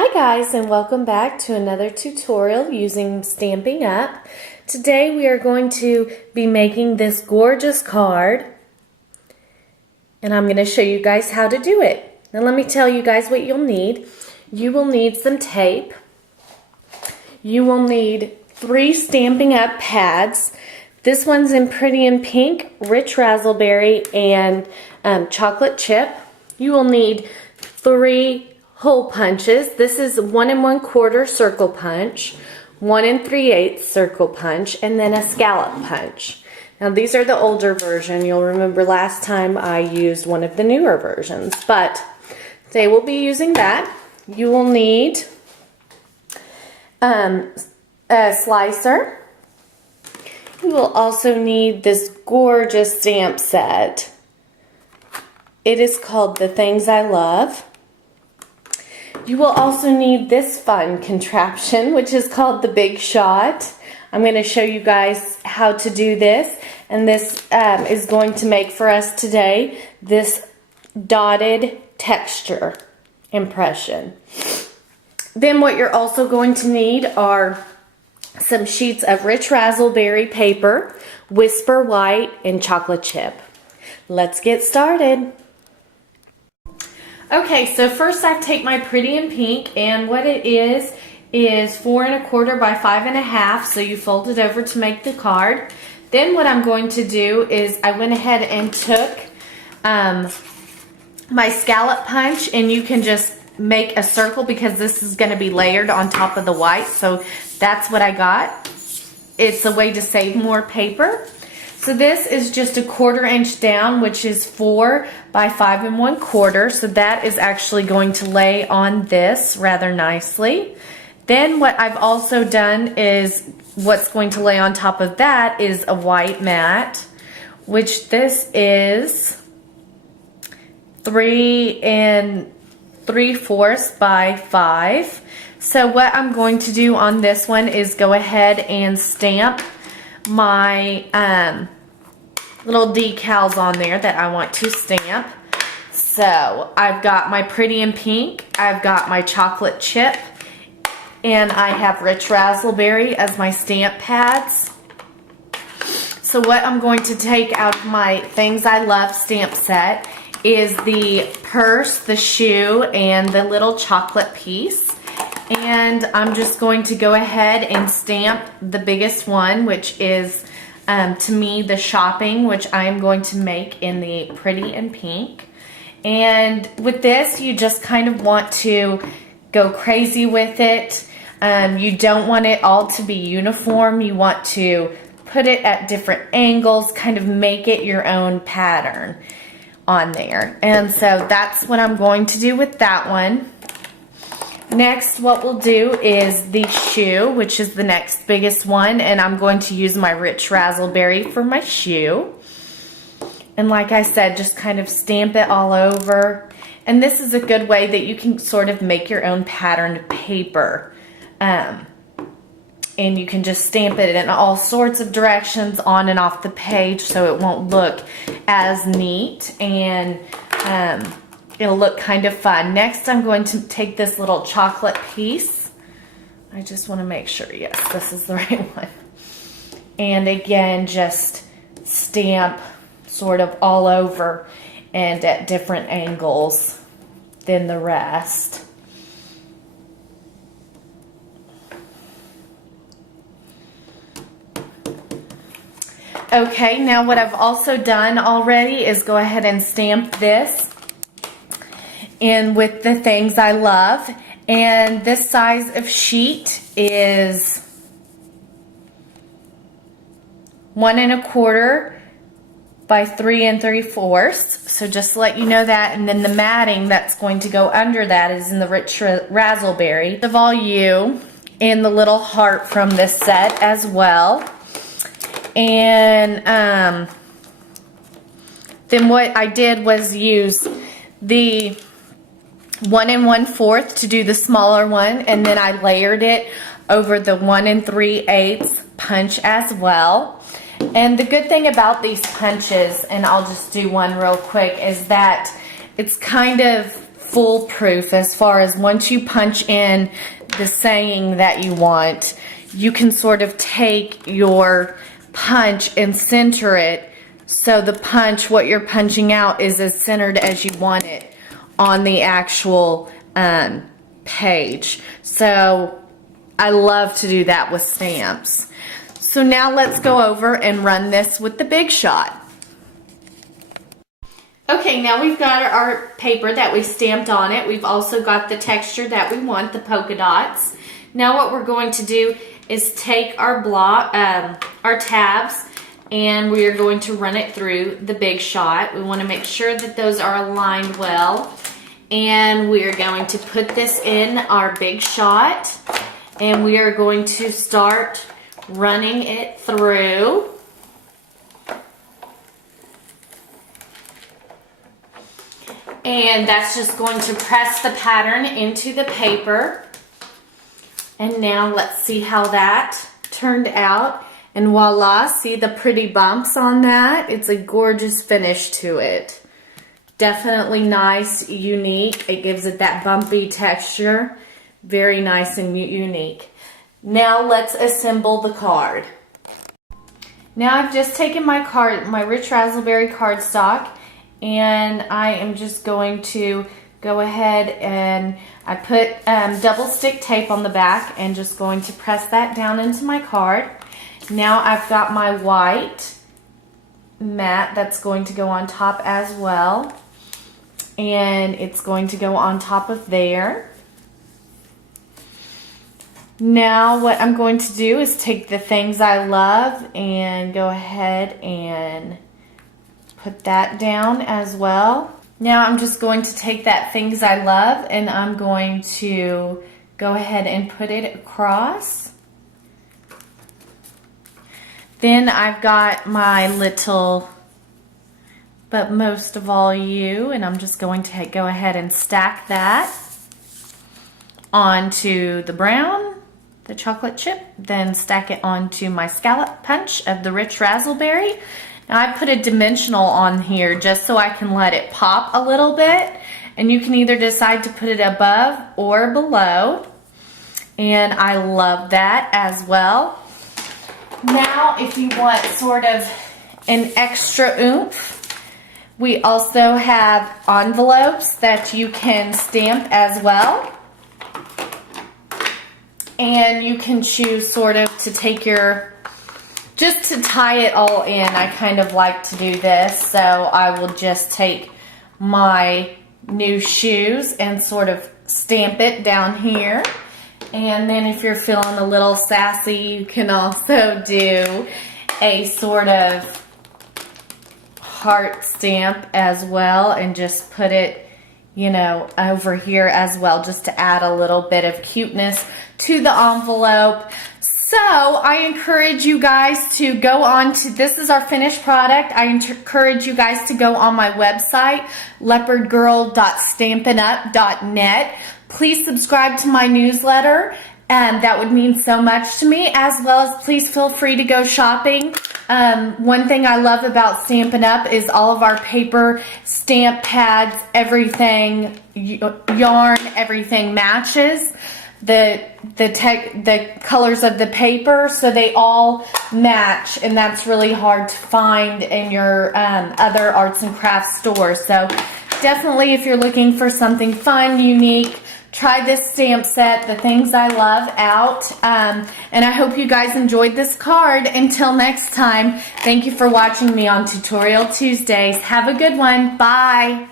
Hi guys, and welcome back to another tutorial using Stampin' Up. Today we are going to be making this gorgeous card, and I'm going to show you guys how to do it. Now let me tell you guys what you'll need. You will need some tape. You will need 3 Stampin' Up pads. This one's in Pretty in Pink, Rich Razzleberry, and Chocolate Chip. You will need 3 hole punches. This is 1 1/4 circle punch, 1 3/8 circle punch, and then a scallop punch. Now these are the older version. You'll remember last time I used one of the newer versions, but today we'll be using that. You will need a slicer. You will also need this gorgeous stamp set. It is called The Things I Love. You will also need this fun contraption, which is called the Big Shot. I'm going to show you guys how to do this, and this is going to make for us today this dotted texture impression. Then what you're also going to need are some sheets of Rich Razzleberry paper, Whisper White, and Chocolate Chip. Let's get started. Okay, so first I take my Pretty in Pink, and what it is 4 1/4 by 5 1/2, so you fold it over to make the card. Then what I'm going to do is I went ahead and took my scallop punch, and you can just make a circle because this is going to be layered on top of the white, so that's what I got. It's a way to save more paper. So this is just a 1/4 inch down, which is 4 by 5 1/4. So that is actually going to lay on this rather nicely. Then what I've also done is what's going to lay on top of that is a white mat, which this is 3 3/4 by 5. So what I'm going to do on this one is go ahead and stamp my little decals on there that I want to stamp. So I've got my Pretty in Pink, I've got my Chocolate Chip, and I have Rich Razzleberry as my stamp pads. So what I'm going to take out of my Things I Love stamp set is the purse, the shoe, and the little chocolate piece. And I'm just going to go ahead and stamp the biggest one, which is, to me, the shopping, which I'm going to make in the Pretty in Pink. And with this, you just kind of want to go crazy with it. You don't want it all to be uniform. You want to put it at different angles, kind of make it your own pattern on there. And so that's what I'm going to do with that one. Next, what we'll do is the shoe, which is the next biggest one, and I'm going to use my Rich Razzleberry for my shoe. And like I said, just kind of stamp it all over. And this is a good way that you can sort of make your own patterned paper. And you can just stamp it in all sorts of directions on and off the page so it won't look as neat, and it'll look kind of fun. Next, I'm going to take this little chocolate piece. I just want to make sure, yes, this is the right one. And again, just stamp sort of all over and at different angles than the rest. Okay, now what I've also done already is go ahead and stamp this in with the Things I Love, and this size of sheet is 1 1/4 by 3 3/4. So just to let you know that, and then the matting that's going to go under that is in the Rich Razzleberry. Of all you in the little heart from this set as well. And then what I did was use the 1 1/4 to do the smaller one, and then I layered it over the 1 3/8 punch as well. And the good thing about these punches, and I'll just do one real quick, is that it's kind of foolproof as far as once you punch in the saying that you want, you can sort of take your punch and center it so the punch, what you're punching out, is as centered as you want it on the actual page. So I love to do that with stamps. So now let's go over and run this with the Big Shot. Okay, now we've got our paper that we stamped on it. We've also got the texture that we want, the polka dots. Now what we're going to do is take our block, our tabs, and we are going to run it through the Big Shot. We want to make sure that those are aligned well. And we are going to put this in our Big Shot, and we are going to start running it through. And that's just going to press the pattern into the paper. And now let's see how that turned out. And voila, see the pretty bumps on that? It's a gorgeous finish to it. Definitely nice, unique. It gives it that bumpy texture. Very nice and unique. Now let's assemble the card. Now I've just taken my card, my Rich Razzleberry cardstock, and I am just going to go ahead and I put double stick tape on the back and just going to press that down into my card. Now I've got my white mat that's going to go on top as well, and it's going to go on top of there. Now what I'm going to do is take the things I love and go ahead and put that down as well. Now I'm just going to take that things I love and I'm going to go ahead and put it across. Then I've got my little but most of all you, and I'm just going to go ahead and stack that onto the brown, the chocolate chip, then stack it onto my scallop punch of the Rich Razzleberry. Now I put a dimensional on here just so I can let it pop a little bit, and you can either decide to put it above or below, and I love that as well. Now if you want sort of an extra oomph, we also have envelopes that you can stamp as well. And you can choose sort of to take your, just to tie it all in. I kind of like to do this, so I will just take my new shoes and sort of stamp it down here. And then if you're feeling a little sassy, you can also do a sort of heart stamp as well and just put it, you know, over here as well, just to add a little bit of cuteness to the envelope. So I encourage you guys to go on to, this is our finished product. I encourage you guys to go on my website, leopardgirl.stampinup.net. Please subscribe to my newsletter, and that would mean so much to me, as well as please feel free to go shopping. One thing I love about Stampin' Up! Is all of our paper, stamp pads, everything, yarn, everything matches. The colors of the paper, so they all match, and that's really hard to find in your other arts and crafts stores. So definitely, if you're looking for something fun, unique, try this stamp set, the things I love, out. And I hope you guys enjoyed this card. Until next time, thank you for watching me on Tutorial Tuesdays. Have a good one. Bye.